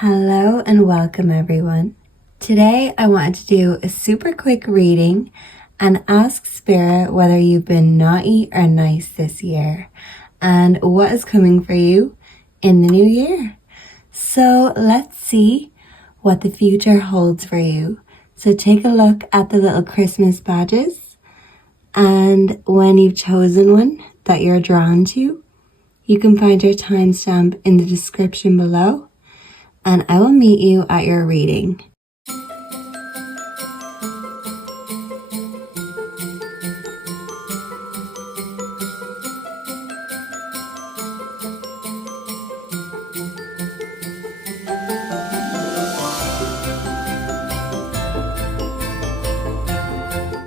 Hello and welcome everyone. Today I wanted to do a super quick reading and ask Spirit whether you've been naughty or nice this year and what is coming for you in the new year. So let's see what the future holds for you. So take a look at the little Christmas badges, and when you've chosen one that you're drawn to, you can find your timestamp in the description below. And I will meet you at your reading.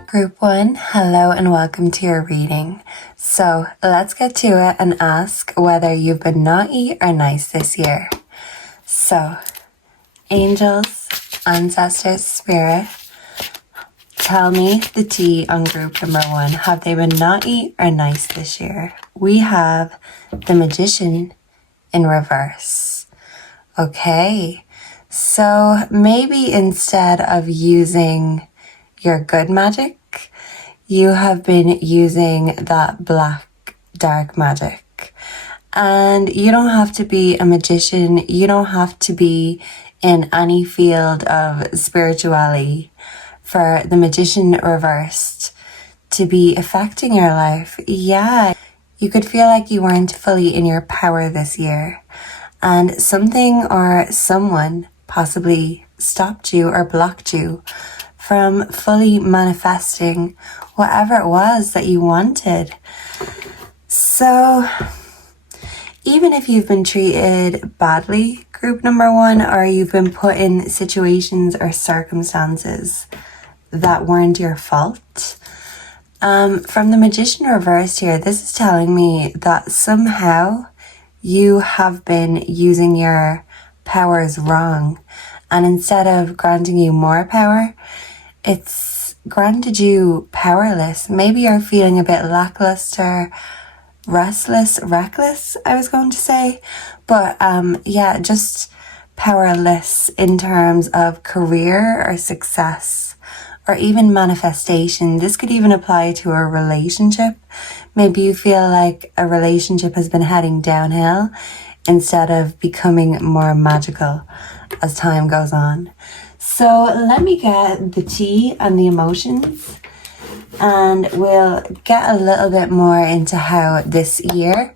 Group 1, hello and welcome to your reading. So let's get to it and ask whether you've been naughty or nice this year. So, angels, ancestors, spirit, tell me the tea on group number 1. Have they been naughty or nice this year? We have the Magician in reverse. Okay, so maybe instead of using your good magic, you have been using that black dark magic. And you don't have to be a magician. You don't have to be in any field of spirituality for the Magician reversed to be affecting your life. Yeah, you could feel like you weren't fully in your power this year. And something or someone possibly stopped you or blocked you from fully manifesting whatever it was that you wanted. So even if you've been treated badly, group number 1, or you've been put in situations or circumstances that weren't your fault, from the Magician reversed here, this is telling me that somehow you have been using your powers wrong. And instead of granting you more power, it's granted you powerless. Maybe you're feeling a bit lackluster, restless, reckless, I was going to say. But yeah, just powerless in terms of career or success or even manifestation. This could even apply to a relationship. Maybe you feel like a relationship has been heading downhill instead of becoming more magical as time goes on. So let me get the tea and the emotions, and we'll get a little bit more into how this year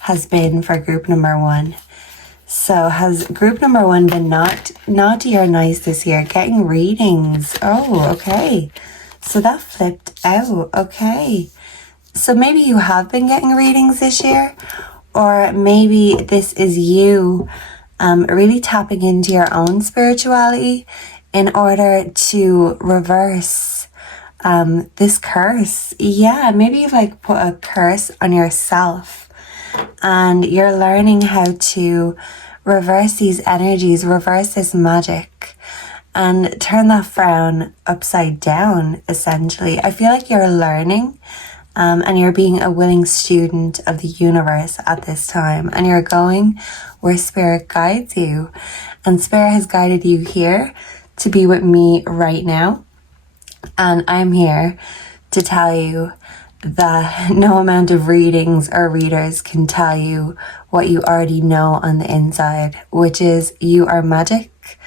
has been for group number 1. So has group number 1 been naughty or nice this year? Getting readings. Oh, okay. So that flipped out. Okay. So maybe you have been getting readings this year, or maybe this is you really tapping into your own spirituality in order to reverse this curse. Yeah, maybe you've like put a curse on yourself and you're learning how to reverse these energies, reverse this magic, and turn that frown upside down, essentially. I feel like you're learning and you're being a willing student of the universe at this time, and you're going where Spirit guides you. And Spirit has guided you here to be with me right now. And I'm here to tell you that no amount of readings or readers can tell you what you already know on the inside, which is you are magic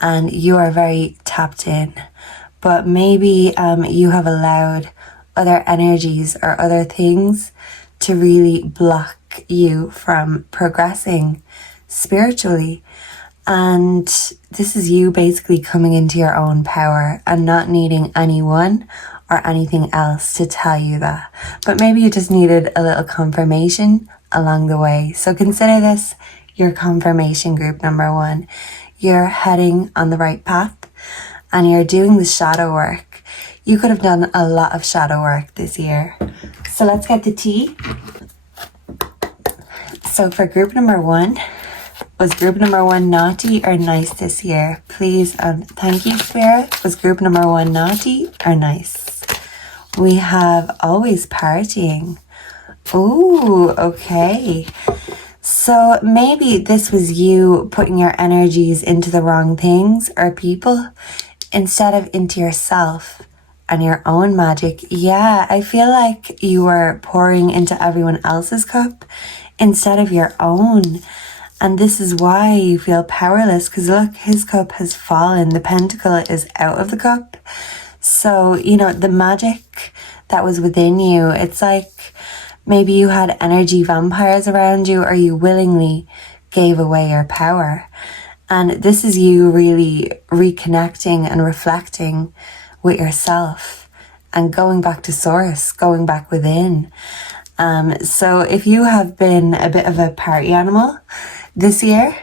and you are very tapped in. But maybe you have allowed other energies or other things to really block you from progressing spiritually. And this is you basically coming into your own power and not needing anyone or anything else to tell you that. But maybe you just needed a little confirmation along the way. So consider this your confirmation, group number 1. You're heading on the right path and you're doing the shadow work. You could have done a lot of shadow work this year. So let's get the tea. So for group number 1, was group number 1 naughty or nice this year? Please, thank you, Spirit. Was group number 1 naughty or nice? We have always partying. Ooh, okay. So maybe this was you putting your energies into the wrong things or people instead of into yourself and your own magic. Yeah, I feel like you were pouring into everyone else's cup instead of your own. And this is why you feel powerless, because look, his cup has fallen. The pentacle is out of the cup. So, you know, the magic that was within you, it's like maybe you had energy vampires around you, or you willingly gave away your power. And this is you really reconnecting and reflecting with yourself and going back to source, going back within. So if you have been a bit of a party animal this year,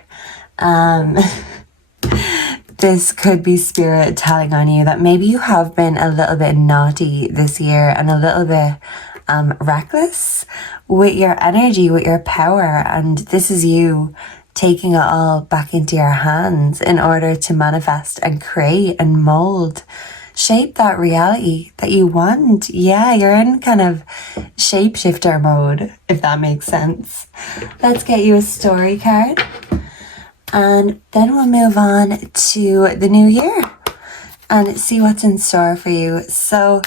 this could be spirit telling on you that maybe you have been a little bit naughty this year and a little bit reckless with your energy, with your power. And this is you taking it all back into your hands in order to manifest and create and mold, shape that reality that you want. Yeah, you're in kind of shapeshifter mode, if that makes sense. Let's get you a story card. And then we'll move on to the new year and see what's in store for you. So,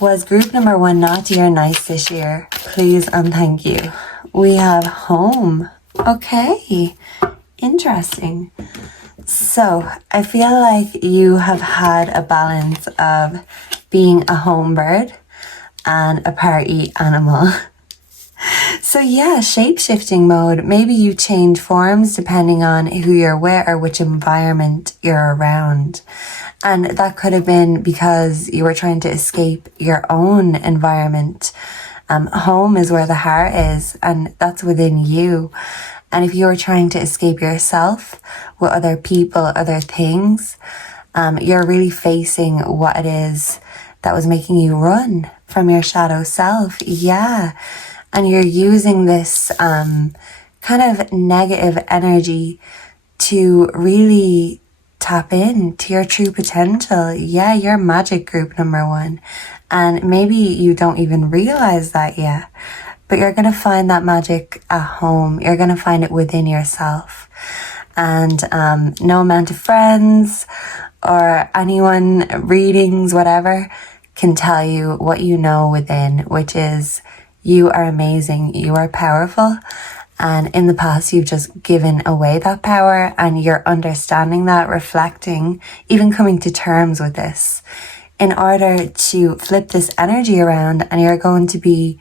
was group number 1 naughty or nice this year? Please and thank you. We have home. Okay, interesting. So, I feel like you have had a balance of being a home bird and a party animal. So yeah, shape-shifting mode. Maybe you change forms depending on who you're with or which environment you're around. And that could have been because you were trying to escape your own environment. Home is where the heart is, and that's within you. And if you're trying to escape yourself with other people, other things, you're really facing what it is that was making you run from your shadow self. Yeah. And you're using this kind of negative energy to really tap in to your true potential. Yeah, you're magic group number 1. And maybe you don't even realize that yet. But you're going to find that magic at home. You're going to find it within yourself. And no amount of friends or anyone, readings, whatever, can tell you what you know within, which is you are amazing, you are powerful, and in the past you've just given away that power, and you're understanding that, reflecting, even coming to terms with this in order to flip this energy around, and you're going to be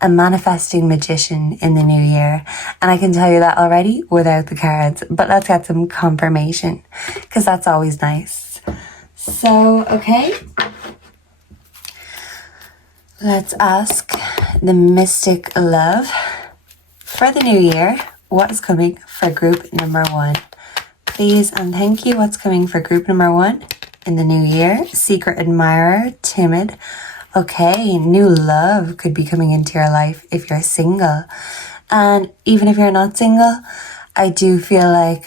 a manifesting magician in the new year. And I can tell you that already without the cards, but let's get some confirmation, because that's always nice. So, okay. Let's ask the mystic love for the new year. What is coming for group number 1? Please and thank you. What's coming for group number 1 in the new year? Secret admirer, timid. Okay, new love could be coming into your life if you're single. And even if you're not single, I do feel like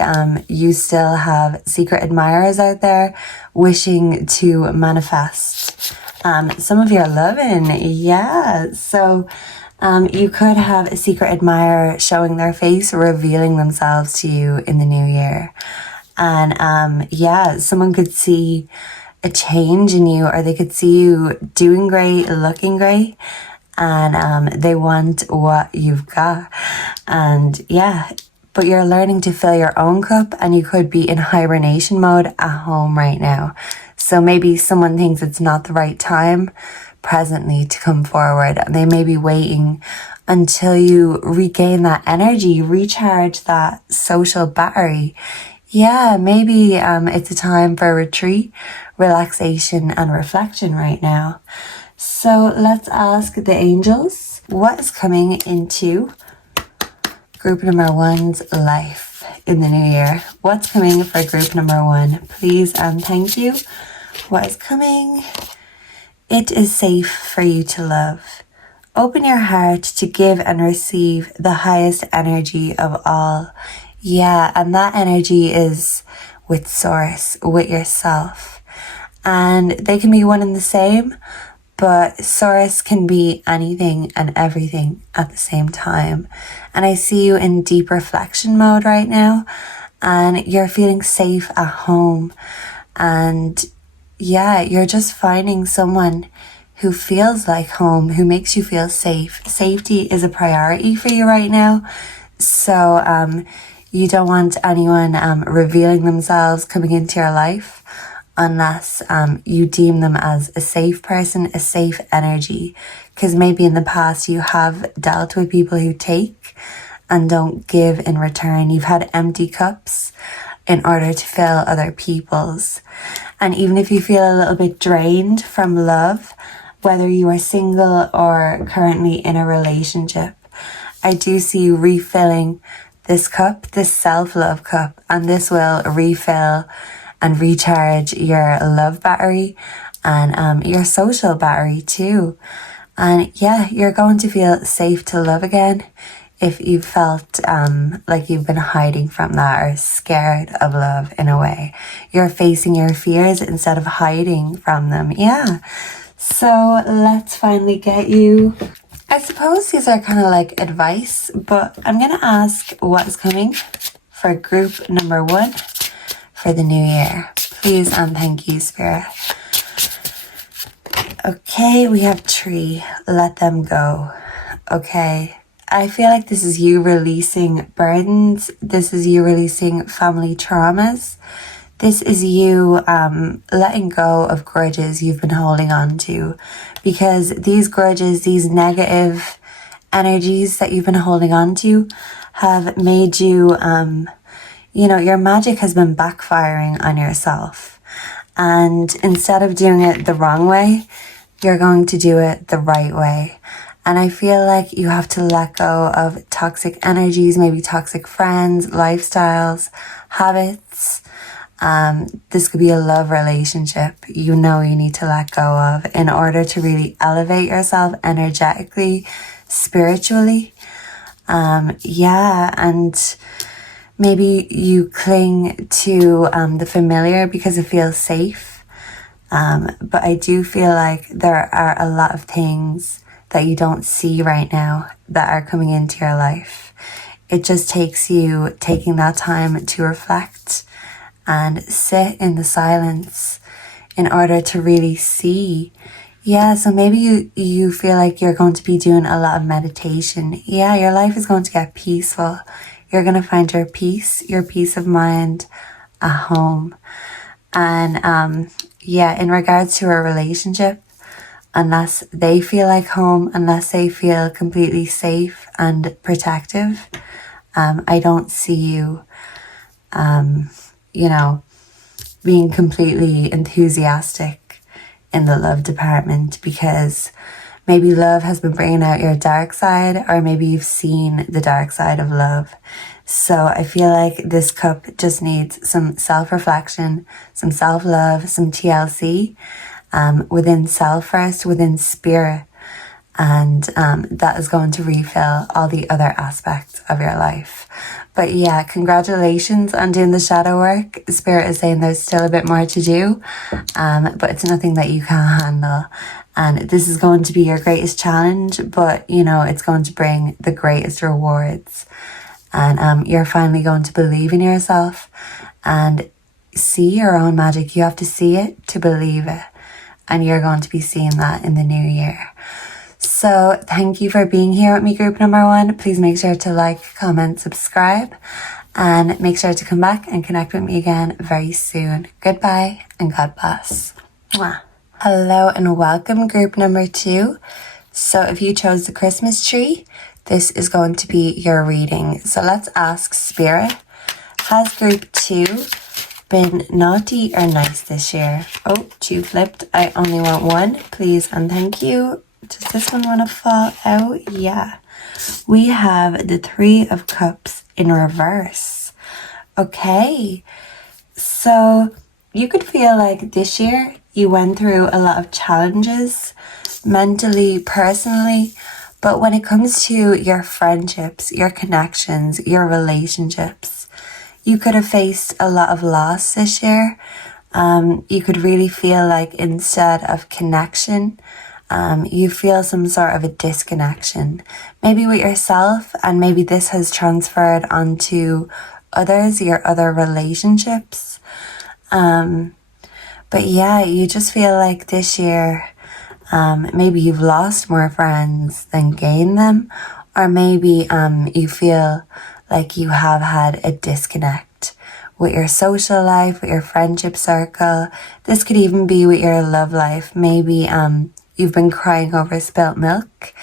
you still have secret admirers out there wishing to manifest some of your loving. Yeah, so you could have a secret admirer showing their face, revealing themselves to you in the new year. And yeah, someone could see a change in you, or they could see you doing great, looking great, and they want what you've got. And yeah, but you're learning to fill your own cup, and you could be in hibernation mode at home right now. So maybe someone thinks it's not the right time presently to come forward. They may be waiting until you regain that energy, recharge that social battery. Yeah, maybe it's a time for retreat, relaxation, and reflection right now. So let's ask the angels, what is coming into group number 1's life in the new year? What's coming for group number 1? Please and thank you. What is coming? It is safe for you to love. Open your heart to give and receive the highest energy of all. Yeah, and that energy is with source, with yourself. And they can be one and the same, but Source can be anything and everything at the same time. And I see you in deep reflection mode right now, and you're feeling safe at home. And yeah, you're just finding someone who feels like home, who makes you feel safe. Safety is a priority for you right now. So you don't want anyone revealing themselves, coming into your life, unless you deem them as a safe person, a safe energy. Because maybe in the past you have dealt with people who take and don't give in return. You've had empty cups in order to fill other people's. And even if you feel a little bit drained from love, whether you are single or currently in a relationship, I do see you refilling this cup, this self-love cup, and this will refill and recharge your love battery and your social battery too. And yeah, you're going to feel safe to love again if you felt like you've been hiding from that or scared of love in a way. You're facing your fears instead of hiding from them. Yeah. So let's finally get you. I suppose these are kind of like advice, but I'm going to ask what is coming for group number 1 for the new year. Please and thank you, Spirit. Okay, we have Tree. Let them go. Okay. I feel like this is you releasing burdens. This is you releasing family traumas. This is you letting go of grudges you've been holding on to, because these grudges, these negative energies that you've been holding on to have made you, your magic has been backfiring on yourself. And instead of doing it the wrong way, you're going to do it the right way. And I feel like you have to let go of toxic energies, maybe toxic friends, lifestyles, habits. This could be a love relationship you need to let go of in order to really elevate yourself energetically, spiritually. And maybe you cling to the familiar because it feels safe. But I do feel like there are a lot of things that you don't see right now that are coming into your life. It just takes you taking that time to reflect and sit in the silence in order to really see. Yeah, so maybe you feel like you're going to be doing a lot of meditation. Yeah, your life is going to get peaceful. You're going to find your peace of mind at home. And in regards to a relationship, unless they feel like home, unless they feel completely safe and protective, I don't see you, being completely enthusiastic in the love department, because maybe love has been bringing out your dark side, or maybe you've seen the dark side of love. So I feel like this cup just needs some self-reflection, some self-love, some TLC, within self first, within spirit. And that is going to refill all the other aspects of your life. But yeah, congratulations on doing the shadow work. Spirit is saying there's still a bit more to do, but it's nothing that you can't handle. And this is going to be your greatest challenge, but it's going to bring the greatest rewards. And you're finally going to believe in yourself and see your own magic. You have to see it to believe it. And you're going to be seeing that in the new year. So thank you for being here with me, group number 1. Please make sure to like, comment, subscribe, and make sure to come back and connect with me again very soon. Goodbye and God bless. Mwah. Hello and welcome, group number 2. So if you chose the Christmas tree, this is going to be your reading. So let's ask Spirit, has group 2 been naughty or nice this year? Oh, 2 flipped. I only want 1, please and thank you. Does this one want to fall out? Yeah. We have the 3 of Cups in reverse. Okay. So you could feel like this year you went through a lot of challenges, mentally, personally, but when it comes to your friendships, your connections, your relationships, you could have faced a lot of loss this year. You could really feel like instead of connection you feel some sort of a disconnection, maybe with yourself, and maybe this has transferred onto others, your other relationships. But yeah, you just feel like this year, maybe you've lost more friends than gained them, or maybe you feel like you have had a disconnect with your social life, with your friendship circle. This could even be with your love life. Maybe you've been crying over spilt milk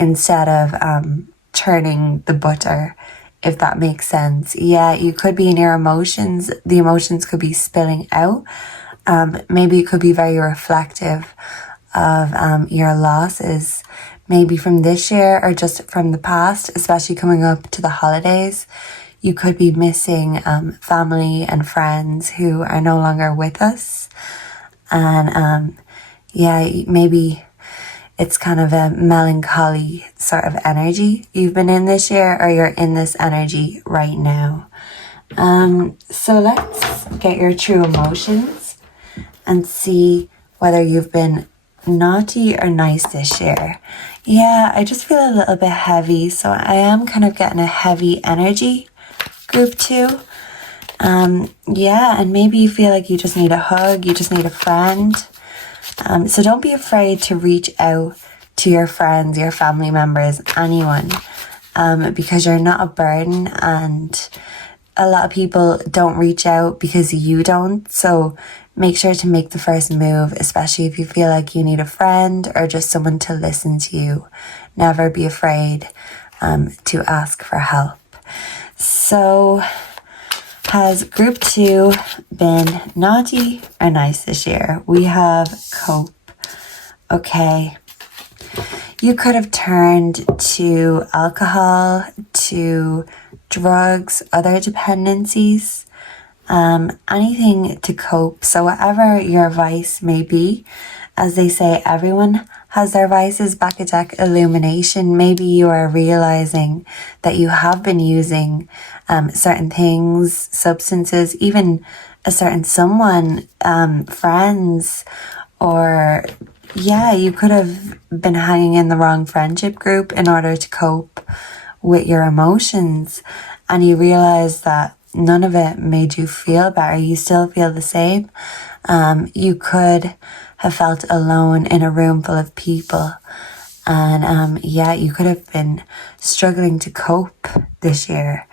instead of churning the butter, if that makes sense. Yeah, you could be in your emotions. The emotions could be spilling out. Maybe it could be very reflective of your losses, maybe from this year or just from the past, especially coming up to the holidays. You could be missing family and friends who are no longer with us. And yeah, maybe it's kind of a melancholy sort of energy you've been in this year, or you're in this energy right now. So let's get your true emotions and see whether you've been naughty or nice this year. Yeah, I just feel a little bit heavy, so I am kind of getting a heavy energy, group 2. Yeah, and maybe you feel like you just need a hug, you just need a friend. So don't be afraid to reach out to your friends, your family members, anyone, because you're not a burden, and a lot of people don't reach out because you don't. So make sure to make the first move, especially if you feel like you need a friend or just someone to listen to you. Never be afraid to ask for help. So has group 2 been naughty or nice this year? We have cope. Okay. You could have turned to alcohol, to drugs, other dependencies, anything to cope. So whatever your vice may be, as they say, everyone has their vices. Back a deck illumination. Maybe you are realizing that you have been using certain things, substances, even a certain someone, friends, or yeah, you could have been hanging in the wrong friendship group in order to cope with your emotions, and you realize that none of it made you feel better. You still feel the same. You could have felt alone in a room full of people, and yeah, you could have been struggling to cope this year,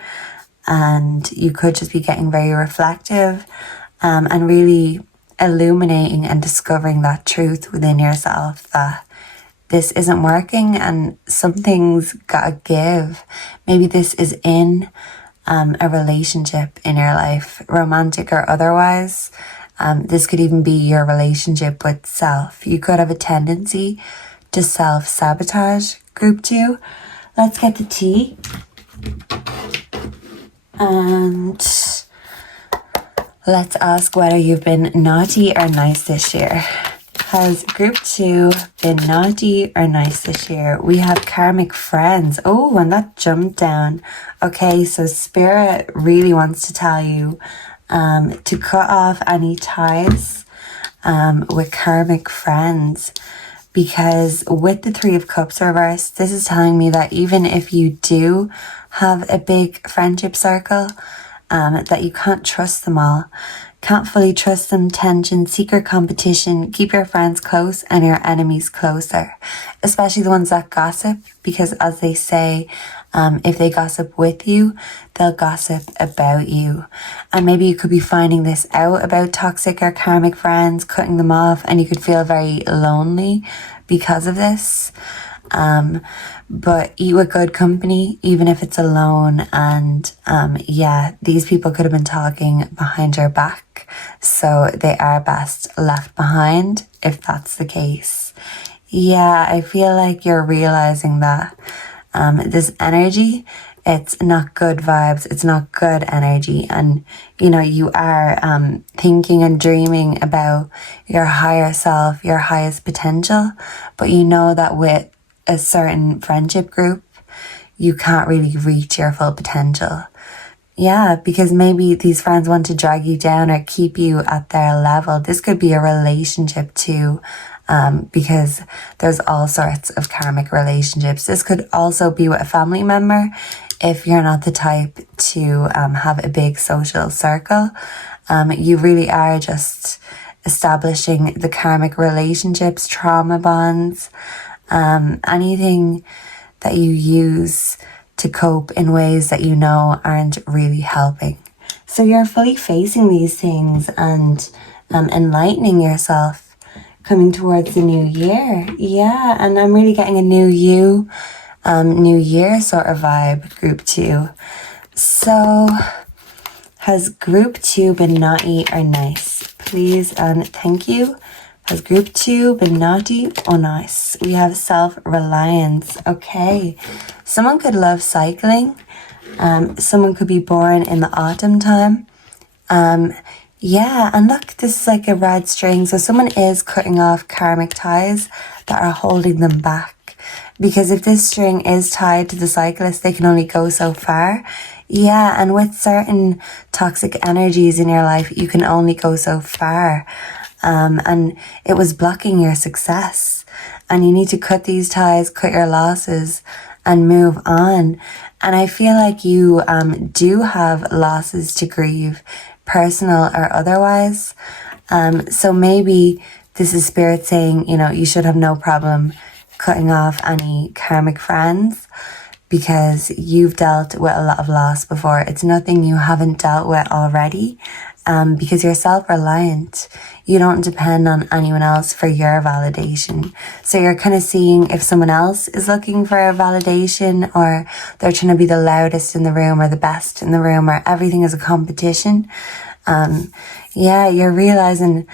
and you could just be getting very reflective and really illuminating and discovering that truth within yourself, that this isn't working and something's gotta give. Maybe this is in a relationship in your life, romantic or otherwise. This could even be your relationship with self. You could have a tendency to self-sabotage, group 2. Let's get the tea. And let's ask whether you've been naughty or nice this year. Has group 2 been naughty or nice this year? We have karmic friends. Oh, and that jumped down. Okay, so Spirit really wants to tell you to cut off any ties with karmic friends, because with the 3 of Cups reversed, this is telling me that even if you do have a big friendship circle, that you can't trust them all. Can't fully trust them. Tension, secret competition. Keep your friends close and your enemies closer, especially the ones that gossip, because as they say, if they gossip with you, they'll gossip about you. And maybe you could be finding this out about toxic or karmic friends, cutting them off, and you could feel very lonely because of this. But eat with good company, even if it's alone. And yeah, these people could have been talking behind your back, so they are best left behind if that's the case. Yeah, I feel like you're realizing that this energy, it's not good vibes, it's not good energy, and you know, you are thinking and dreaming about your higher self, your highest potential, but you know that with a certain friendship group, you can't really reach your full potential. Yeah, because maybe these friends want to drag you down or keep you at their level. This could be a relationship too. because there's all sorts of karmic relationships. This could also be with a family member if you're not the type to have a big social circle. You really are just establishing the karmic relationships, trauma bonds, anything that you use to cope in ways that you know aren't really helping. So you're fully facing these things and enlightening yourself coming towards the new year. Yeah, and I'm really getting a new you, new year sort of vibe, group 2. So has group 2 been naughty or nice? Please and thank you. Has group 2 been naughty or nice? We have self-reliance. Okay. Someone could love cycling. Someone could be born in the autumn time. Yeah, and look, this is like a red string. So someone is cutting off karmic ties that are holding them back. Because if this string is tied to the cyclist, they can only go so far. Yeah, and with certain toxic energies in your life, you can only go so far. And it was blocking your success. And you need to cut these ties, cut your losses, and move on. And I feel like you do have losses to grieve, personal or otherwise. So maybe this is spirit saying, you know, you should have no problem cutting off any karmic friends because you've dealt with a lot of loss before. It's nothing you haven't dealt with already. Because you're self-reliant. You don't depend on anyone else for your validation. So you're kind of seeing if someone else is looking for a validation or they're trying to be the loudest in the room or the best in the room or everything is a competition. Yeah, you're realizing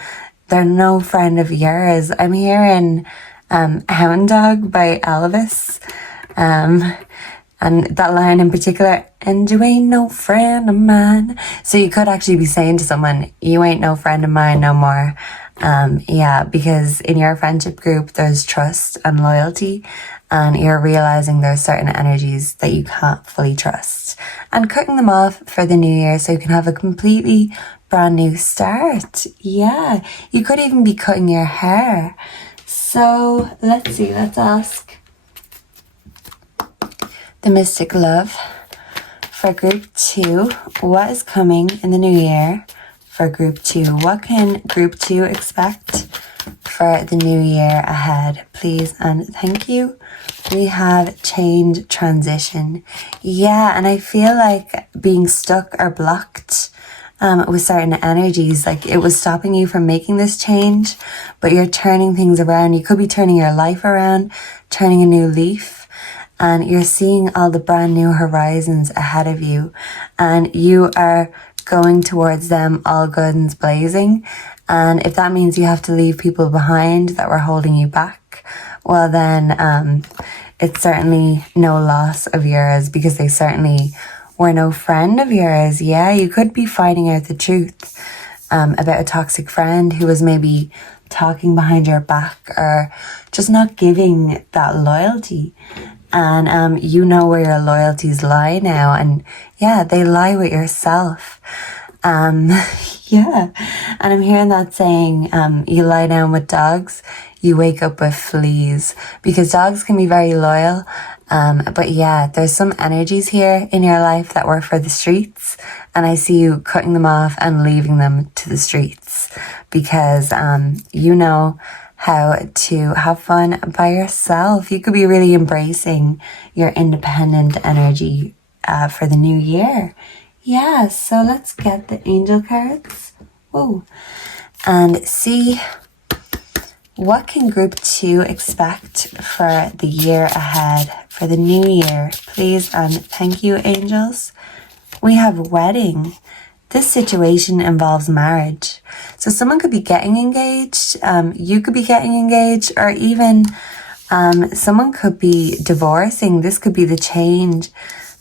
they're no friend of yours. I'm hearing Hound Dog by Elvis. And that line in particular, and you ain't no friend of mine. So you could actually be saying to someone, you ain't no friend of mine no more. Yeah, because in your friendship group, there's trust and loyalty, and you're realizing there's certain energies that you can't fully trust. And cutting them off for the new year so you can have a completely brand new start. Yeah, you could even be cutting your hair. So let's see, let's ask the Mystic Love for group 2. What is coming in the new year for group 2? What can group 2 expect for the new year ahead? Please and thank you. We have change, transition. Yeah, and I feel like being stuck or blocked with certain energies, like it was stopping you from making this change, but you're turning things around. You could be turning your life around, turning a new leaf. And you're seeing all the brand new horizons ahead of you. And you are going towards them all guns blazing. And if that means you have to leave people behind that were holding you back, well then it's certainly no loss of yours because they certainly were no friend of yours. Yeah, you could be finding out the truth about a toxic friend who was maybe talking behind your back or just not giving that loyalty. And you know where your loyalties lie now, and yeah, they lie with yourself. Yeah, and I'm hearing that saying, you lie down with dogs, you wake up with fleas, because dogs can be very loyal. But yeah, there's some energies here in your life that were for the streets, and I see you cutting them off and leaving them to the streets because you know how to have fun by yourself. You could be really embracing your independent energy for the new year. Yeah, so let's get the angel cards. Whoa. And see what can group 2 expect for the year ahead, for the new year. Please and thank you, angels. We have wedding. This situation involves marriage. So someone could be getting engaged, you could be getting engaged, or even someone could be divorcing. This could be the change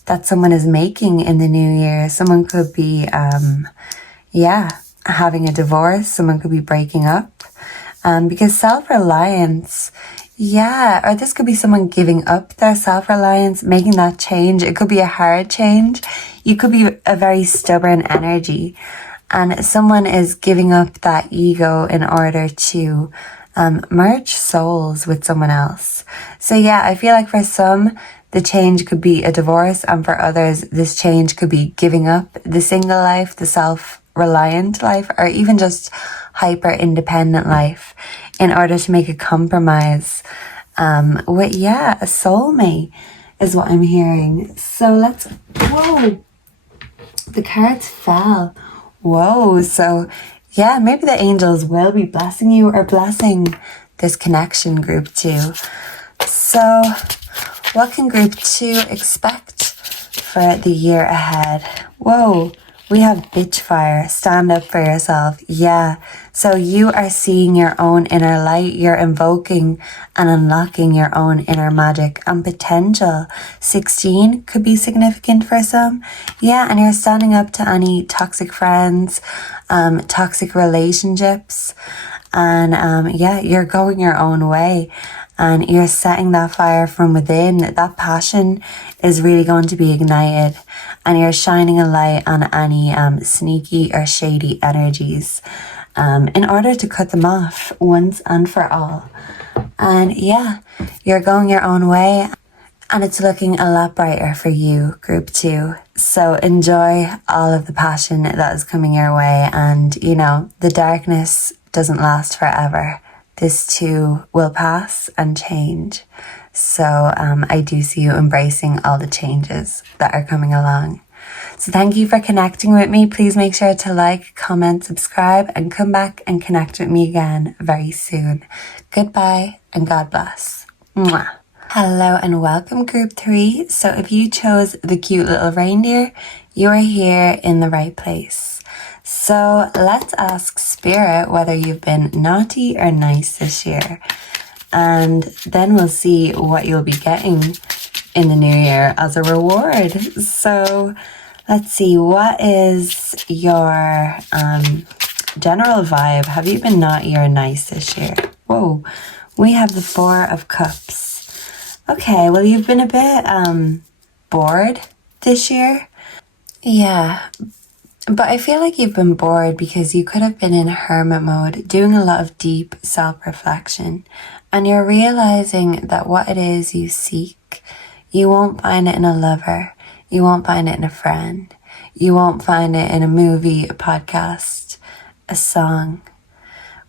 that someone is making in the new year. Someone could be, having a divorce. Someone could be breaking up. Because self-reliance, or this could be someone giving up their self-reliance, making that change. It could be a hard change. You could be a very stubborn energy, and someone is giving up that ego in order to merge souls with someone else. So yeah, I feel like for some, the change could be a divorce, and for others, this change could be giving up the single life, the self-reliant life, or even just hyper-independent life in order to make a compromise with, a soulmate is what I'm hearing. So whoa, the cards fell. Whoa, so yeah, maybe the angels will be blessing you or blessing this connection, group 2. So what can group 2 expect for the year ahead? Whoa, we have Bitchfire, stand up for yourself. Yeah, so you are seeing your own inner light. You're invoking and unlocking your own inner magic and potential. 16 could be significant for some. Yeah, and you're standing up to any toxic friends, toxic relationships. And you're going your own way. And you're setting that fire from within. That passion is really going to be ignited. And you're shining a light on any sneaky or shady energies in order to cut them off once and for all. And yeah, you're going your own way. And it's looking a lot brighter for you, group 2. So enjoy all of the passion that is coming your way. And, the darkness doesn't last forever. This too will pass and change. So I do see you embracing all the changes that are coming along. So thank you for connecting with me. Please make sure to like, comment, subscribe, and come back and connect with me again very soon. Goodbye and God bless. Mwah. Hello and welcome, group 3. So if you chose the cute little reindeer, you are here in the right place. So let's ask Spirit whether you've been naughty or nice this year. And then we'll see what you'll be getting in the new year as a reward. So let's see, what is your general vibe? Have you been naughty or nice this year? Whoa, we have the 4 of Cups. Okay, well, you've been a bit bored this year. Yeah, but I feel like you've been bored because you could have been in hermit mode, doing a lot of deep self-reflection, and you're realizing that what it is you seek, you won't find it in a lover, you won't find it in a friend, you won't find it in a movie, a podcast, a song.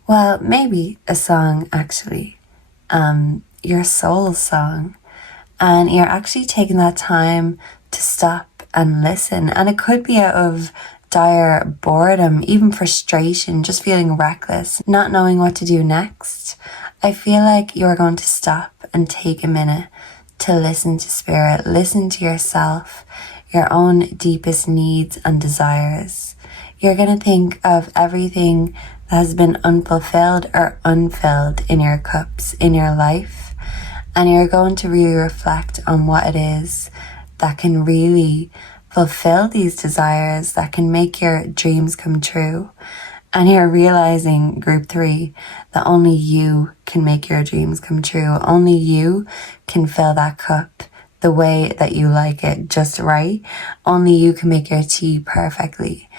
Well, maybe a song, actually, your soul song, and you're actually taking that time to stop and listen, and it could be out of dire boredom, even frustration, just feeling reckless, not knowing what to do next. I feel like you're going to stop and take a minute to listen to Spirit, listen to yourself, your own deepest needs and desires. You're going to think of everything that has been unfulfilled or unfilled in your cups, in your life, and you're going to really reflect on what it is that can really fulfill these desires, that can make your dreams come true. And you're realizing, group 3, that only you can make your dreams come true. Only you can fill that cup the way that you like it, just right. Only you can make your tea perfectly.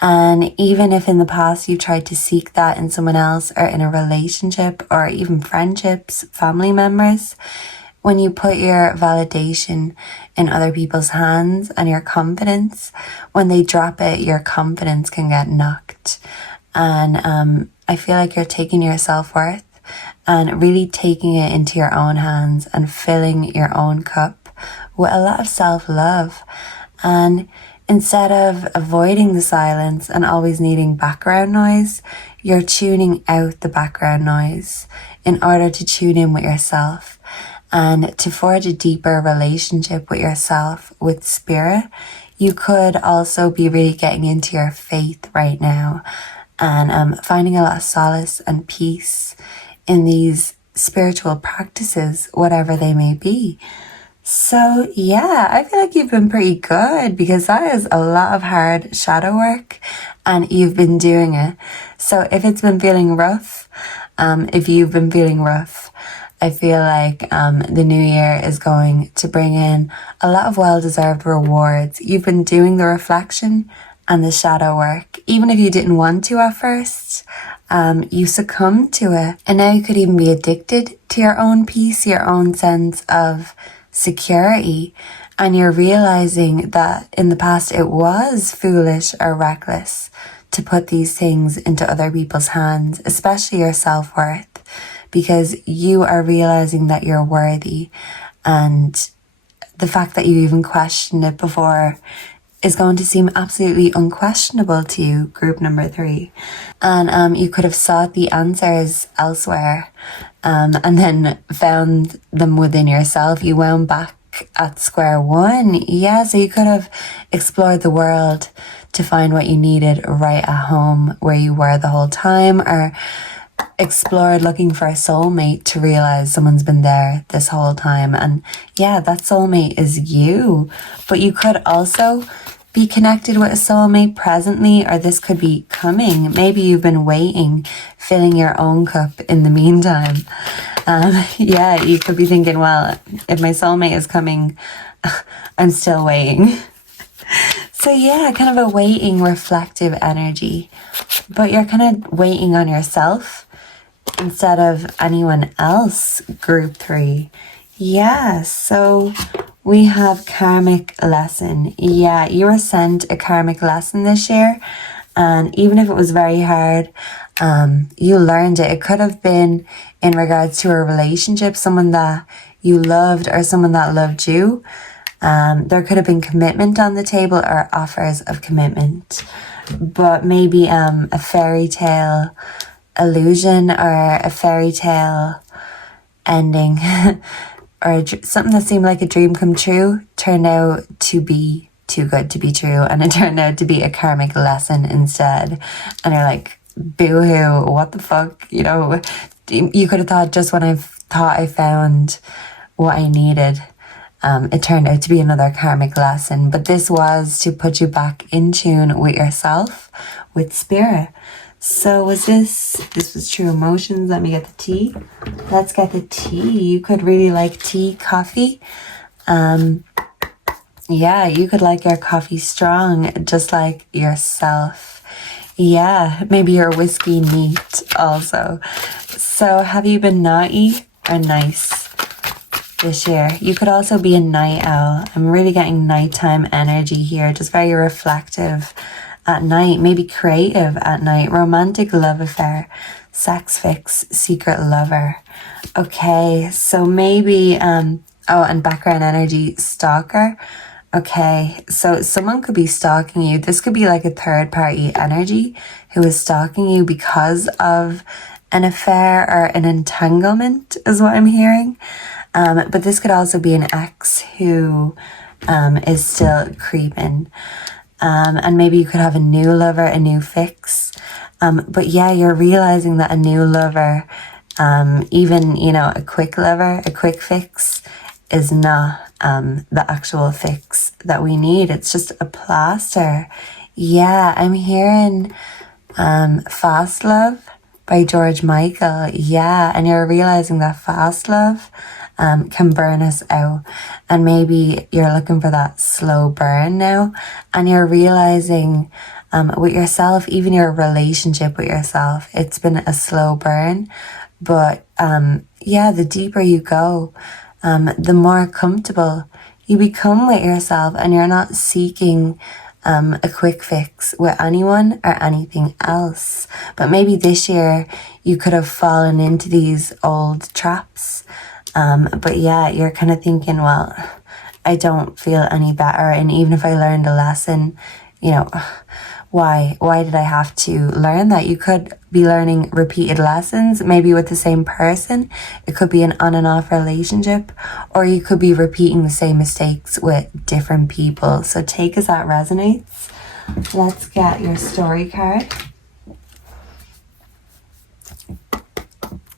And even if in the past you tried to seek that in someone else or in a relationship or even friendships, family members, when you put your validation in other people's hands and your confidence, when they drop it, your confidence can get knocked. And I feel like you're taking your self-worth and really taking it into your own hands and filling your own cup with a lot of self-love. And instead of avoiding the silence and always needing background noise, you're tuning out the background noise in order to tune in with yourself. And to forge a deeper relationship with yourself, with Spirit, you could also be really getting into your faith right now and finding a lot of solace and peace in these spiritual practices, whatever they may be. So yeah, I feel like you've been pretty good because that is a lot of hard shadow work and you've been doing it. So if it's been feeling rough, if you've been feeling rough, I feel like the new year is going to bring in a lot of well-deserved rewards. You've been doing the reflection and the shadow work, even if you didn't want to at first. you succumb to it. And now you could even be addicted to your own peace, your own sense of security. And you're realizing that in the past it was foolish or reckless to put these things into other people's hands, especially your self-worth, because you are realizing that you're worthy. And the fact that you even questioned it before is going to seem absolutely unquestionable to you, group number 3. And you could have sought the answers elsewhere, and then found them within yourself. You wound back at square one. Yeah, so you could have explored the world to find what you needed right at home where you were the whole time, or explored looking for a soulmate to realize someone's been there this whole time. And yeah, that soulmate is you. But you could also be connected with a soulmate presently, or this could be coming. Maybe you've been waiting, filling your own cup in the meantime. Yeah, you could be thinking, well, if my soulmate is coming, I'm still waiting. So yeah, kind of a waiting, reflective energy. But you're kind of waiting on yourself instead of anyone else, group 3. Yeah, so we have karmic lesson. Yeah, you were sent a karmic lesson this year. And even if it was very hard, you learned it. It could have been in regards to a relationship, someone that you loved or someone that loved you. There could have been commitment on the table or offers of commitment. But maybe a fairy tale illusion or a fairy tale ending or something that seemed like a dream come true turned out to be too good to be true, and it turned out to be a karmic lesson instead. And you're like, boo-hoo, what the fuck? You know, you could have thought just when I thought I found what I needed, it turned out to be another karmic lesson. But this was to put you back in tune with yourself, with spirit. So this was true emotions. Let me get the tea. Let's get the tea. You could really like tea, coffee. Yeah, you could like your coffee strong, just like yourself. Yeah, maybe your whiskey neat also. So have you been naughty or nice this year? You could also be a night owl. I'm really getting nighttime energy here, just very reflective at night, maybe creative at night, romantic love affair, sex fix, secret lover. Okay, so maybe, and background energy, stalker. Okay, so someone could be stalking you. This could be like a third party energy who is stalking you because of an affair or an entanglement is what I'm hearing. But this could also be an ex who is still creeping. And maybe you could have a new lover, a new fix. But yeah, you're realizing that a new lover, even, you know, a quick lover, a quick fix is not the actual fix that we need. It's just a plaster. Yeah, I'm hearing Fast Love by George Michael. Yeah, and you're realizing that fast love can burn us out. And maybe you're looking for that slow burn now. And you're realizing with yourself, even your relationship with yourself, it's been a slow burn. But yeah, the deeper you go, the more comfortable you become with yourself, and you're not seeking a quick fix with anyone or anything else. But maybe this year you could have fallen into these old traps. But yeah, you're kind of thinking, well, I don't feel any better. And even if I learned a lesson, you know, why did I have to learn that? You could be learning repeated lessons, maybe with the same person. It could be an on and off relationship, or you could be repeating the same mistakes with different people. So take as that resonates. Let's get your story card.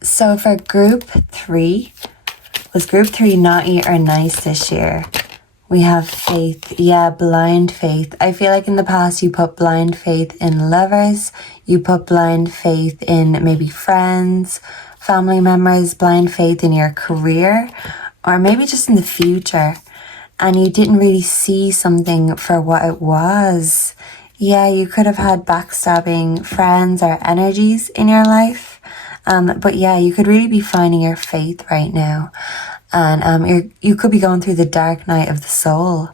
So for group 3, was group 3 naughty or nice this year? We have faith. Yeah, blind faith. I feel like in the past you put blind faith in lovers. You put blind faith in maybe friends, family members, blind faith in your career, or maybe just in the future. And you didn't really see something for what it was. Yeah, you could have had backstabbing friends or energies in your life. But yeah, you could really be finding your faith right now. And you could be going through the dark night of the soul.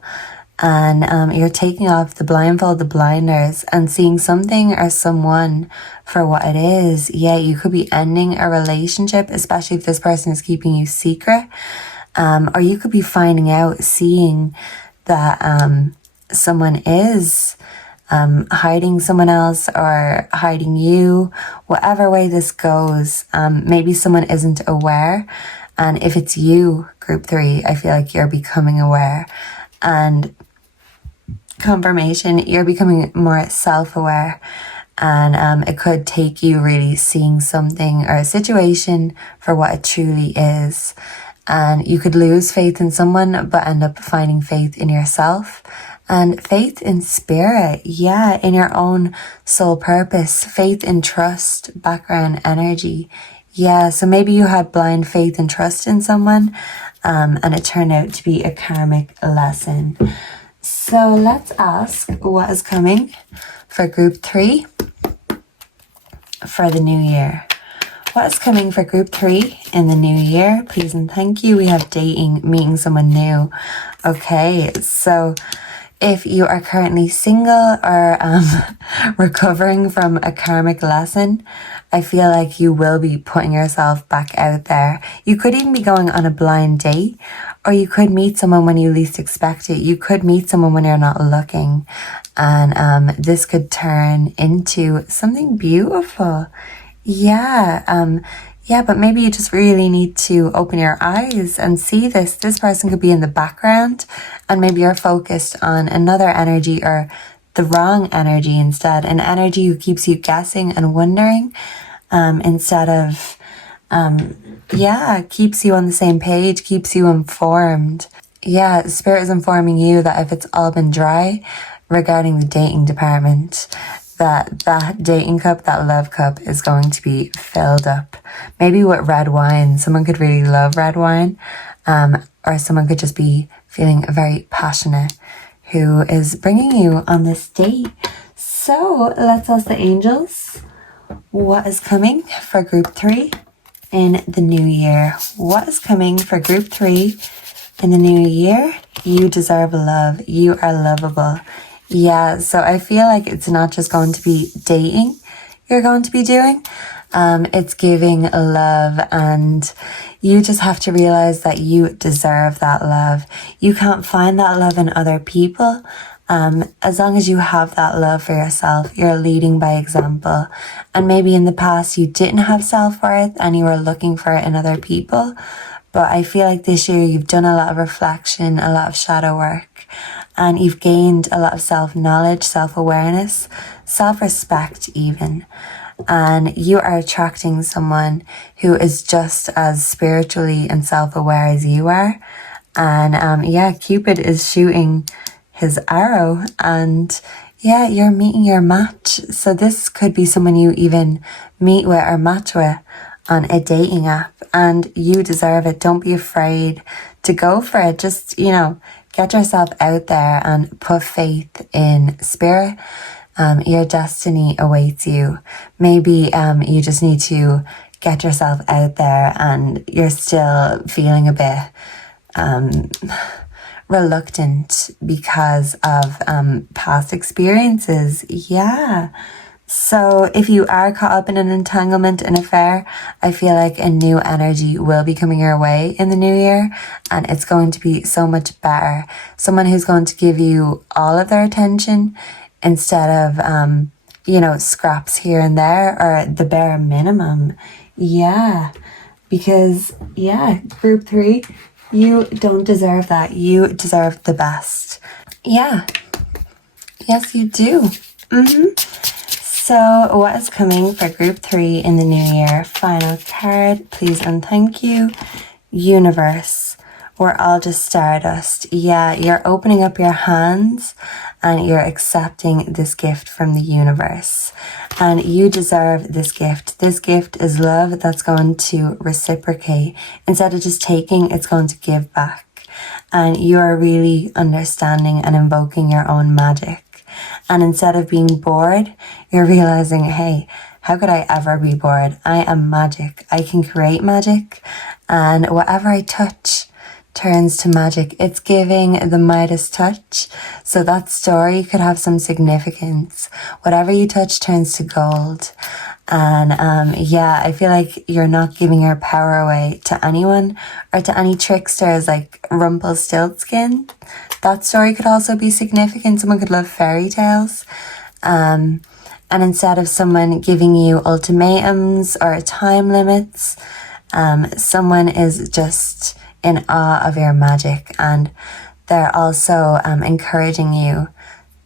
And you're taking off the blindfold, the blinders, and seeing something or someone for what it is. Yeah, you could be ending a relationship, especially if this person is keeping you secret. Or you could be finding out, seeing that someone is hiding someone else or hiding you. Whatever way this goes, maybe someone isn't aware. And if it's you, group 3, I feel like you're becoming aware. And confirmation, you're becoming more self-aware. And it could take you really seeing something or a situation for what it truly is. And you could lose faith in someone, but end up finding faith in yourself. And faith in spirit, yeah, in your own soul purpose. Faith in trust, background energy. Yeah, so maybe you had blind faith and trust in someone, and it turned out to be a karmic lesson. So let's ask what is coming for group 3 for the new year. What is coming for group 3 in the new year? Please and thank you. We have dating, meeting someone new. Okay, so if you are currently single or recovering from a karmic lesson, I feel like you will be putting yourself back out there. You could even be going on a blind date, or you could meet someone when you least expect it. You could meet someone when you're not looking. And this could turn into something beautiful. Yeah, but maybe you just really need to open your eyes and see this. This person could be in the background, and maybe you're focused on another energy or the wrong energy instead. An energy who keeps you guessing and wondering, instead of, keeps you on the same page, keeps you informed. Yeah, Spirit is informing you that if it's all been dry regarding the dating department, that dating cup, that love cup is going to be filled up. Maybe with red wine. Someone could really love red wine, or someone could just be feeling very passionate who is bringing you on this date. So let's ask the angels, what is coming for group 3 in the new year? What is coming for group 3 in the new year? You deserve love. You are lovable. Yeah, so I feel like it's not just going to be dating you're going to be doing. It's giving love, and you just have to realize that you deserve that love. You can't find that love in other people. As long as you have that love for yourself, you're leading by example. And maybe in the past you didn't have self-worth and you were looking for it in other people. But I feel like this year you've done a lot of reflection, a lot of shadow work, and you've gained a lot of self-knowledge, self-awareness, self-respect even. And you are attracting someone who is just as spiritually and self-aware as you are. And Cupid is shooting his arrow, and yeah, you're meeting your match. So this could be someone you even meet with or match with on a dating app, and you deserve it. Don't be afraid to go for it. Just, get yourself out there and put faith in spirit. Your destiny awaits you. Maybe you just need to get yourself out there and you're still feeling a bit reluctant because of past experiences. Yeah. So if you are caught up in an entanglement, an affair, I feel like a new energy will be coming your way in the new year, and it's going to be so much better. Someone who's going to give you all of their attention instead of, scraps here and there or the bare minimum. Yeah, because, group 3, you don't deserve that. You deserve the best. Yeah. Yes, you do. So what is coming for group 3 in the new year? Final card, please and thank you. Universe. We're all just stardust. Yeah, you're opening up your hands and you're accepting this gift from the universe. And you deserve this gift. This gift is love that's going to reciprocate. Instead of just taking, it's going to give back. And you are really understanding and invoking your own magic. And instead of being bored, you're realizing, hey, how could I ever be bored? I am magic. I can create magic, and whatever I touch turns to magic. It's giving the Midas touch. So that story could have some significance. Whatever you touch turns to gold. And yeah, I feel like you're not giving your power away to anyone or to any tricksters like Rumpelstiltskin. That story could also be significant. Someone could love fairy tales. And instead of someone giving you ultimatums or time limits, someone is just in awe of your magic, and they're also encouraging you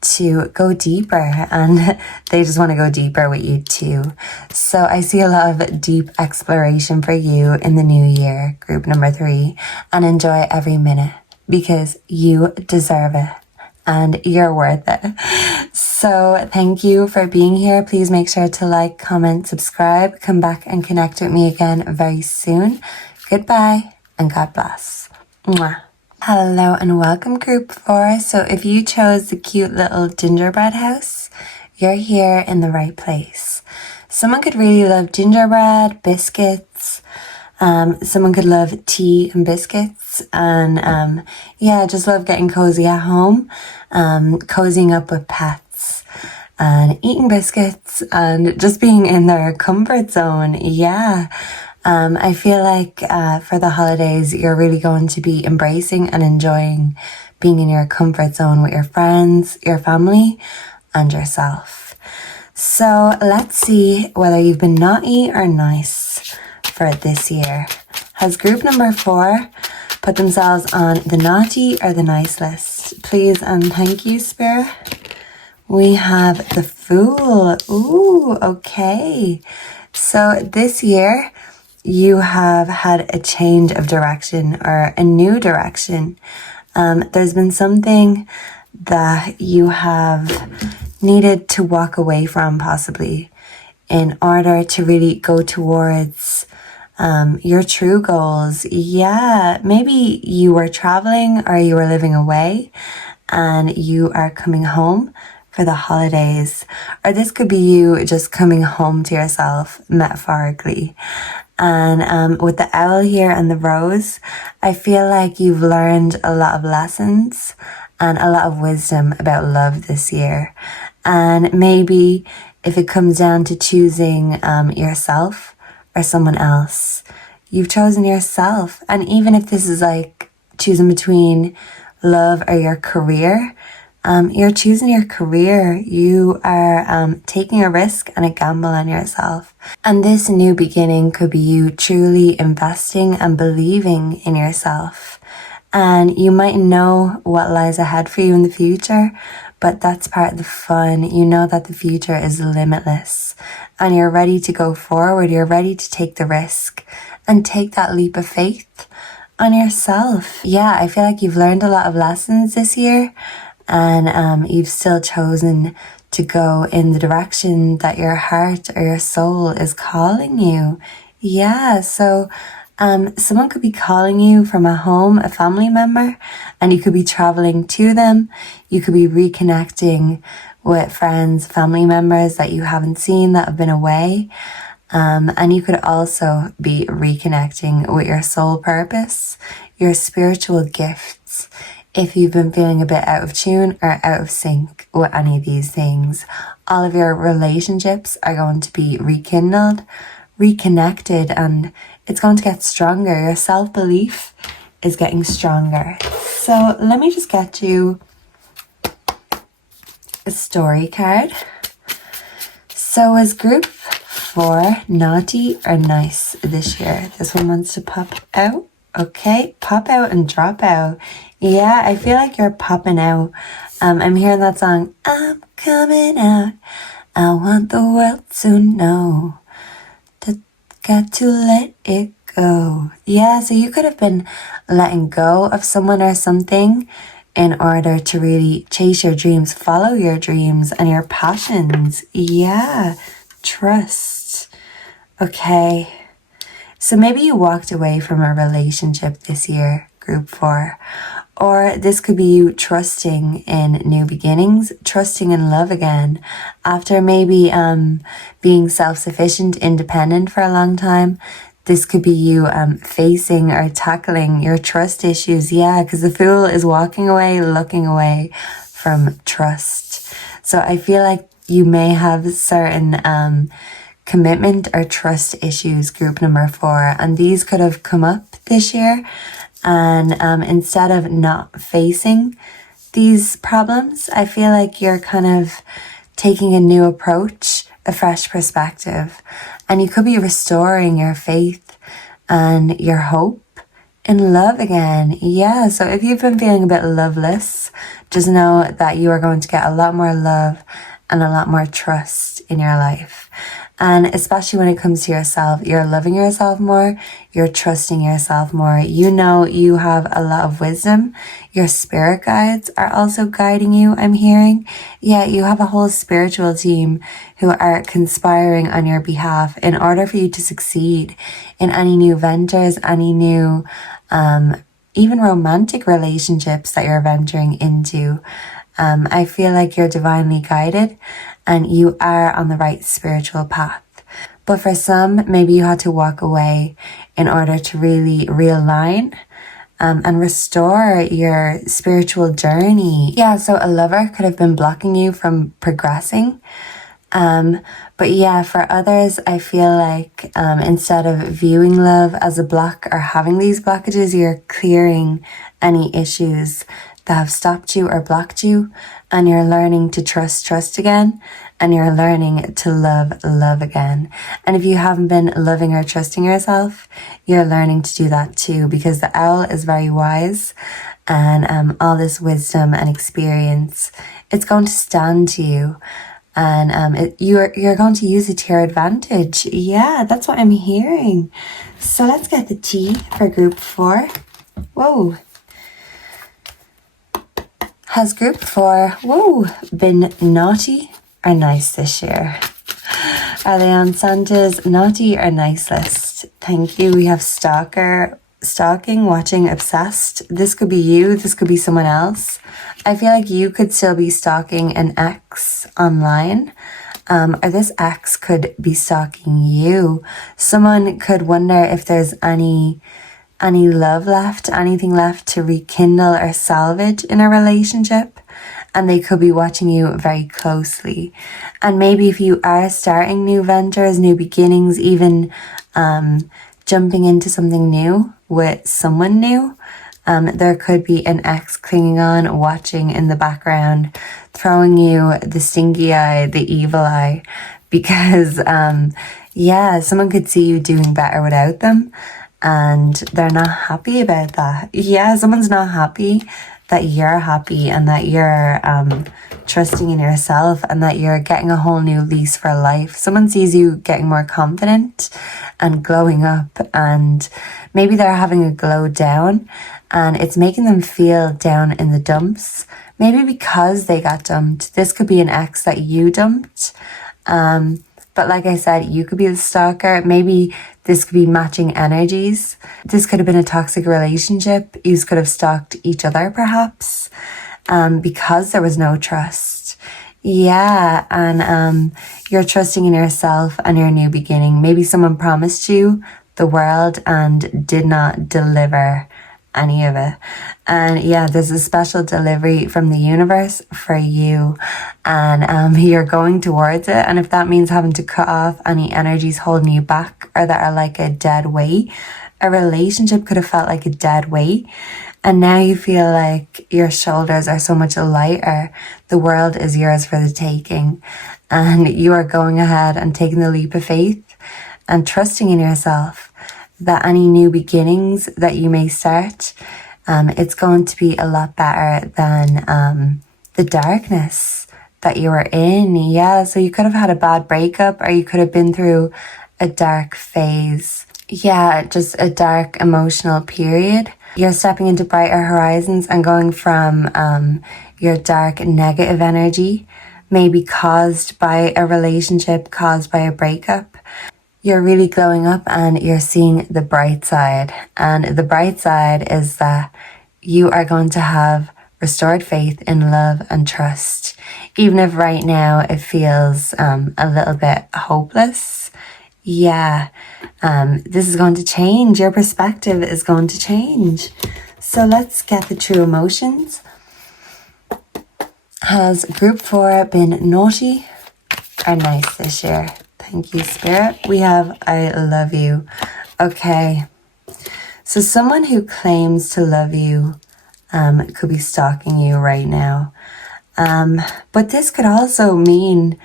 to go deeper, and they just want to go deeper with you too. So I see a lot of deep exploration for you in the new year, group number 3, and enjoy every minute because you deserve it and you're worth it. So thank you for being here. Please make sure to like, comment, subscribe, come back and connect with me again very soon. Goodbye and God bless. Mwah. Hello and welcome group 4. So if you chose the cute little gingerbread house, you're here in the right place. Someone could really love gingerbread, biscuits. Someone could love tea and biscuits, and yeah, just love getting cozy at home, cozying up with pets and eating biscuits and just being in their comfort zone. Yeah. I feel like for the holidays, you're really going to be embracing and enjoying being in your comfort zone with your friends, your family, and yourself. So let's see whether you've been naughty or nice for this year. Has group number 4 put themselves on the naughty or the nice list? Please and thank you, Spirit. We have the Fool. Ooh, okay. So this year, you have had a change of direction or a new direction. There's been something that you have needed to walk away from possibly in order to really go towards your true goals. Yeah, maybe you were traveling or you were living away and you are coming home for the holidays. Or this could be you just coming home to yourself, metaphorically. And with the owl here and the rose, I feel like you've learned a lot of lessons and a lot of wisdom about love this year. And maybe if it comes down to choosing yourself or someone else, you've chosen yourself. And even if this is like choosing between love or your career, you're choosing your career. You are taking a risk and a gamble on yourself. And this new beginning could be you truly investing and believing in yourself. And you might know what lies ahead for you in the future, but that's part of the fun. You know that the future is limitless and you're ready to go forward. You're ready to take the risk and take that leap of faith on yourself. Yeah, I feel like you've learned a lot of lessons this year, and you've still chosen to go in the direction that your heart or your soul is calling you. Yeah, so someone could be calling you from a home, a family member, and you could be traveling to them. You could be reconnecting with friends, family members that you haven't seen that have been away. And you could also be reconnecting with your soul purpose, your spiritual gifts, if you've been feeling a bit out of tune or out of sync with any of these things. All of your relationships are going to be rekindled, reconnected, and it's going to get stronger. Your self-belief is getting stronger. So let me just get you a story card. So is group 4 naughty or nice this year? This one wants to pop out. Okay, pop out and drop out. Yeah, I feel like you're popping out. I'm hearing that song, I'm coming out. I want the world to know. Got to let it go. Yeah, so you could have been letting go of someone or something in order to really chase your dreams, follow your dreams and your passions. Yeah, trust. Okay. So maybe you walked away from a relationship this year, group 4, Or this could be you trusting in new beginnings, trusting in love again. After maybe being self-sufficient, independent for a long time, this could be you facing or tackling your trust issues. Yeah, because the Fool is walking away, looking away from trust. So I feel like you may have certain commitment or trust issues, group number 4, and these could have come up this year. And instead of not facing these problems, I feel like you're kind of taking a new approach, a fresh perspective, and you could be restoring your faith and your hope in love again. Yeah, so if you've been feeling a bit loveless, just know that you are going to get a lot more love and a lot more trust in your life. And especially when it comes to yourself, you're loving yourself more, you're trusting yourself more. You know you have a lot of wisdom. Your spirit guides are also guiding you, I'm hearing. Yeah, you have a whole spiritual team who are conspiring on your behalf in order for you to succeed in any new ventures, any new, even romantic relationships that you're venturing into. I feel like you're divinely guided and you are on the right spiritual path. But for some, maybe you had to walk away in order to really realign and restore your spiritual journey. Yeah, so a lover could have been blocking you from progressing. But yeah, for others, I feel like instead of viewing love as a block or having these blockages, you're clearing any issues that have stopped you or blocked you, and you're learning to trust again, and you're learning to love again. And if you haven't been loving or trusting yourself, you're learning to do that too, because the owl is very wise, and all this wisdom and experience, it's going to stand to you. And you're going to use it to your advantage. Yeah, that's what I'm hearing. So let's get the tea for group 4. Whoa. Has group 4, been naughty or nice this year? Are they on Santa's naughty or nice list? Thank you. We have stalking, watching, obsessed. This could be you. This could be someone else. I feel like you could still be stalking an ex online. Or this ex could be stalking you. Someone could wonder if there's any love left, anything left to rekindle or salvage in a relationship. And they could be watching you very closely. And maybe if you are starting new ventures, new beginnings, even jumping into something new with someone new, there could be an ex clinging on, watching in the background, throwing you the stinky eye, the evil eye, because, yeah, someone could see you doing better without them, and they're not happy about that. Yeah, someone's not happy that you're happy and that you're trusting in yourself and that you're getting a whole new lease for life. Someone sees you getting more confident and glowing up, and maybe they're having a glow down and it's making them feel down in the dumps. Maybe because they got dumped. This could be an ex that you dumped. But like I said, you could be the stalker. Maybe this could be matching energies. This could have been a toxic relationship. You could have stalked each other perhaps, because there was no trust. Yeah, and you're trusting in yourself and your new beginning. Maybe someone promised you the world and did not deliver any of it. And yeah, there's a special delivery from the universe for you, and you're going towards it. And if that means having to cut off any energies holding you back or that are like a dead weight, a relationship could have felt like a dead weight, and now you feel like your shoulders are so much lighter. The world is yours for the taking, and you are going ahead and taking the leap of faith and trusting in yourself that any new beginnings that you may start, it's going to be a lot better than the darkness that you were in. Yeah, so you could have had a bad breakup, or you could have been through a dark phase. Yeah, just a dark emotional period. You're stepping into brighter horizons and going from your dark negative energy, maybe caused by a relationship, caused by a breakup. You're really glowing up and you're seeing the bright side. And the bright side is that you are going to have restored faith in love and trust. Even if right now it feels a little bit hopeless, this is going to change. Your perspective is going to change. So let's get the true emotions. Has group 4 been naughty or nice this year? Thank you, Spirit. We have I love you. Okay. So someone who claims to love you could be stalking you right now. But this could also mean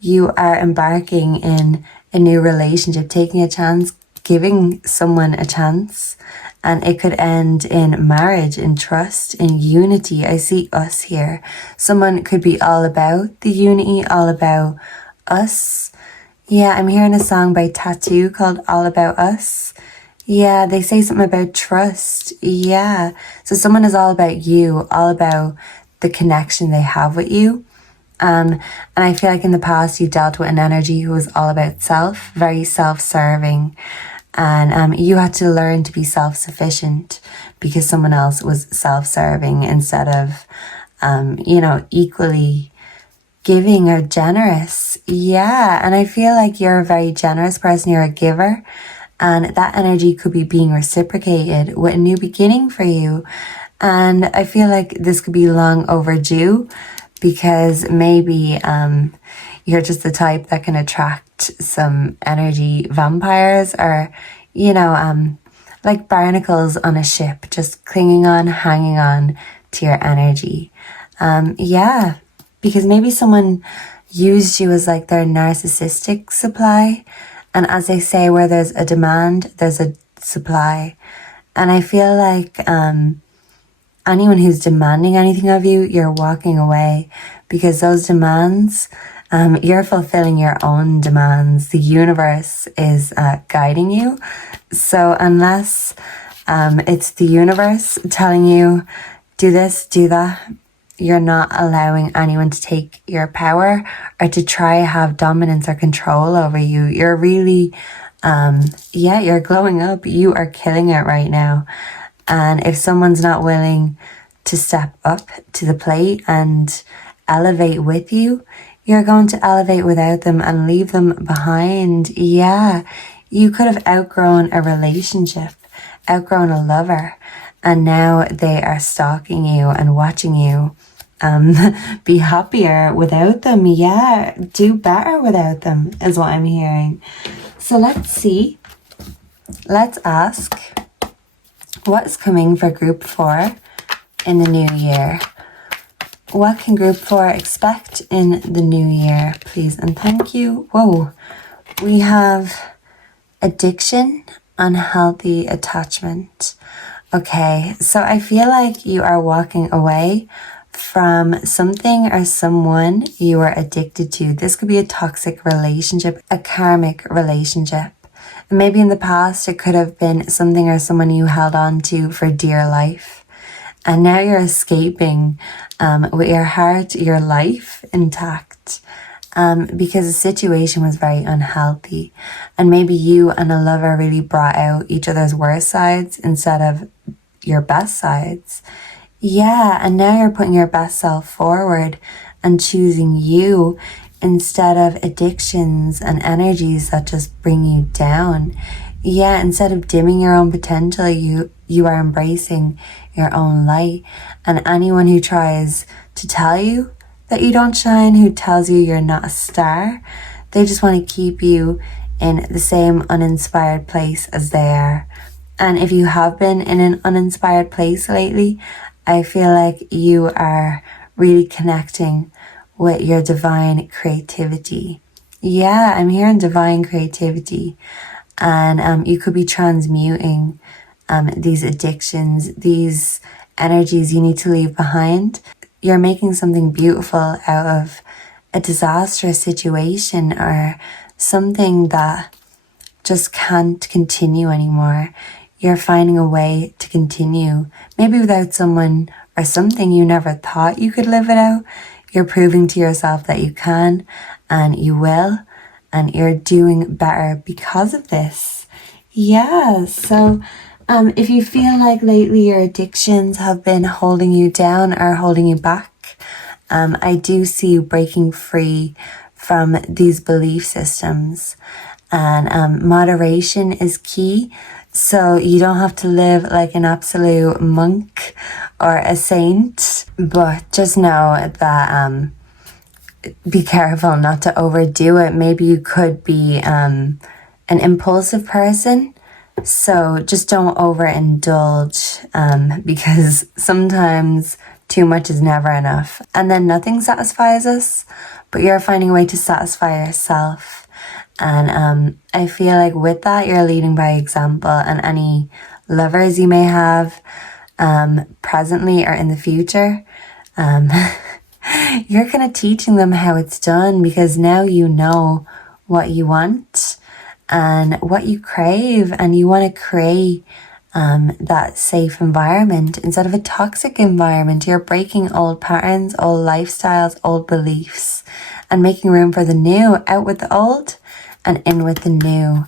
you are embarking in a new relationship, taking a chance, giving someone a chance. And it could end in marriage, in trust, in unity. I see us here. Someone could be all about the unity, all about us. Yeah, I'm hearing a song by Tattoo called All About Us. Yeah, they say something about trust. Yeah. So someone is all about you, all about the connection they have with you. And I feel like in the past you dealt with an energy who was all about self, very self-serving. And you had to learn to be self-sufficient because someone else was self-serving instead of, equally giving or generous. Yeah, and I feel like you're a very generous person. You're a giver. And that energy could be being reciprocated with a new beginning for you. And I feel like this could be long overdue because maybe you're just the type that can attract some energy vampires or, like barnacles on a ship, just clinging on, hanging on to your energy. Because maybe someone used you as like their narcissistic supply. And as they say, where there's a demand, there's a supply. And I feel like anyone who's demanding anything of you, you're walking away because those demands, you're fulfilling your own demands. The universe is guiding you. So unless it's the universe telling you, do this, do that, you're not allowing anyone to take your power or to try have dominance or control over you. You're really, you're glowing up. You are killing it right now. And if someone's not willing to step up to the plate and elevate with you, you're going to elevate without them and leave them behind. Yeah, you could have outgrown a relationship, outgrown a lover, and now they are stalking you and watching you be happier without them. Yeah, do better without them is what I'm hearing. So let's see. Let's ask what is coming for group 4 in the new year. What can group 4 expect in the new year, please? And thank you. Whoa, we have addiction, unhealthy attachment. Okay, so I feel like you are walking away from something or someone you are addicted to. This could be a toxic relationship, a karmic relationship. And maybe in the past, it could have been something or someone you held on to for dear life. And now you're escaping with your heart, your life intact. Because the situation was very unhealthy. And maybe you and a lover really brought out each other's worst sides instead of your best sides. Yeah, and now you're putting your best self forward and choosing you instead of addictions and energies that just bring you down. Yeah, instead of dimming your own potential, you are embracing your own light. And anyone who tries to tell you that you don't shine, who tells you you're not a star, they just want to keep you in the same uninspired place as they are. And if you have been in an uninspired place lately, I feel like you are really connecting with your divine creativity. Yeah, I'm hearing divine creativity. And you could be transmuting these addictions, these energies you need to leave behind. You're making something beautiful out of a disastrous situation or something that just can't continue anymore. You're finding a way to continue, maybe without someone or something you never thought you could live without. You're proving to yourself that you can and you will, and you're doing better because of this. Yeah, so If you feel like lately your addictions have been holding you down or holding you back, I do see you breaking free from these belief systems. And moderation is key. So you don't have to live like an absolute monk or a saint, but just know that be careful not to overdo it. Maybe you could be an impulsive person. So just don't overindulge because sometimes too much is never enough. And then nothing satisfies us, but you're finding a way to satisfy yourself. And I feel like with that, you're leading by example, and any lovers you may have presently or in the future, you're kind of teaching them how it's done, because now you know what you want and what you crave, and you want to create that safe environment instead of a toxic environment. You're breaking old patterns, old lifestyles, old beliefs, and making room for the new. Out with the old and in with the new.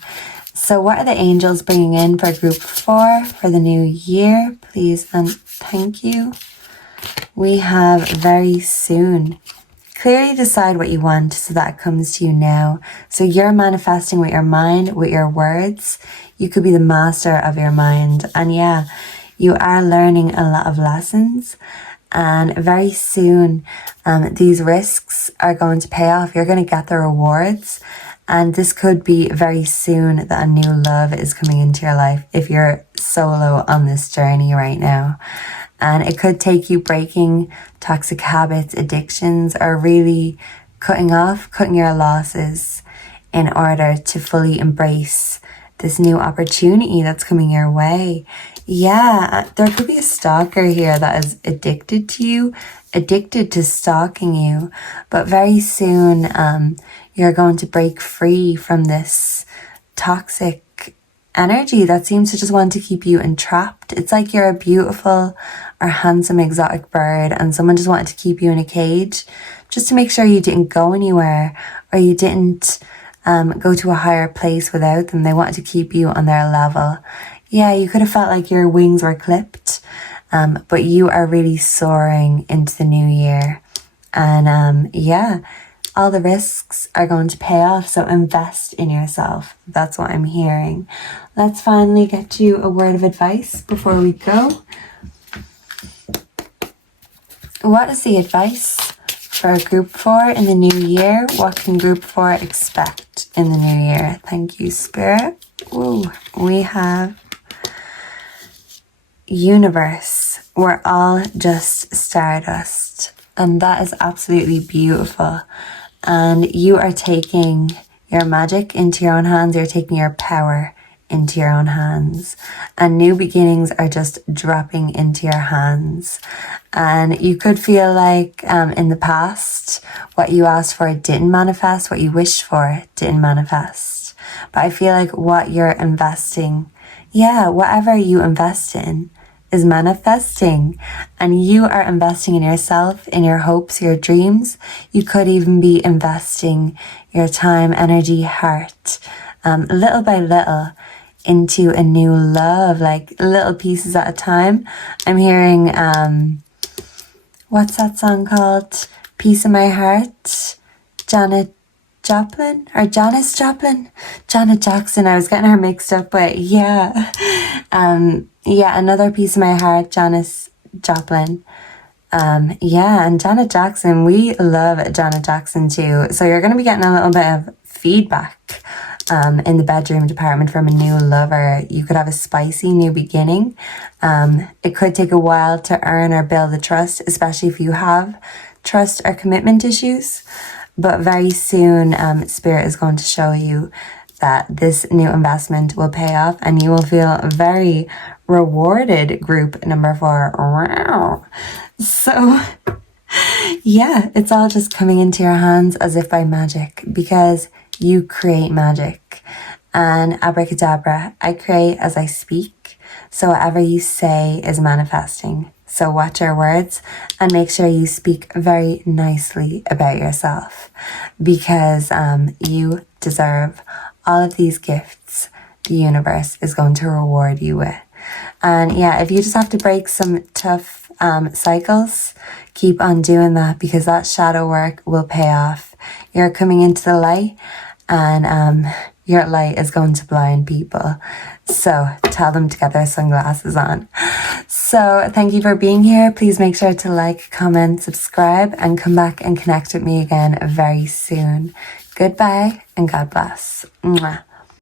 So what are the angels bringing in for group 4 for the new year? Please and thank you. We have very soon. Clearly decide what you want so that it comes to you now. So you're manifesting with your mind, with your words. You could be the master of your mind. And yeah, you are learning a lot of lessons. And very soon, these risks are going to pay off. You're going to get the rewards. And this could be very soon that a new love is coming into your life if you're solo on this journey right now. And it could take you breaking toxic habits, addictions, or really cutting your losses in order to fully embrace this new opportunity that's coming your way. Yeah, there could be a stalker here that is addicted to you, addicted to stalking you. But very soon, you're going to break free from this toxic energy that seems to just want to keep you entrapped. It's like you're a beautiful or handsome exotic bird and someone just wanted to keep you in a cage just to make sure you didn't go anywhere, or you didn't go to a higher place without them. They wanted to keep you on their level. Yeah, you could have felt like your wings were clipped, but you are really soaring into the new year. And yeah, all the risks are going to pay off, so invest in yourself. That's what I'm hearing. Let's finally get you a word of advice before we go. What is the advice for group 4 in the new year? What can group 4 expect in the new year? Thank you, Spirit. Ooh, we have universe. We're all just stardust. And that is absolutely beautiful. And you are taking your magic into your own hands. You're taking your power into your own hands. And new beginnings are just dropping into your hands. And you could feel like in the past, what you asked for didn't manifest, what you wished for didn't manifest. But I feel like what you're investing, whatever you invest in is manifesting, and you are investing in yourself, in your hopes, your dreams. You could even be investing your time, energy, heart, little by little into a new love, like little pieces at a time. I'm hearing, what's that song called? Piece of My Heart, Janet Joplin or Janis Joplin, Janet Jackson. I was getting her mixed up, but yeah, another piece of my heart, Janis Joplin. And Janet Jackson. We love Janet Jackson too. So you're going to be getting a little bit of feedback in the bedroom department from a new lover. You could have a spicy new beginning. It could take a while to earn or build the trust, especially if you have trust or commitment issues. But very soon, Spirit is going to show you that this new investment will pay off and you will feel very rewarded, group number 4. Wow. So, yeah, it's all just coming into your hands as if by magic, because you create magic. And abracadabra, I create as I speak. So whatever you say is manifesting. So watch your words and make sure you speak very nicely about yourself, because you deserve all of these gifts the universe is going to reward you with. And yeah, if you just have to break some tough cycles, keep on doing that, because that shadow work will pay off. You're coming into the light, and your light is going to blind people. So tell them to get their sunglasses on. So thank you for being here. Please make sure to like, comment, subscribe, and come back and connect with me again very soon. Goodbye and God bless. Mwah.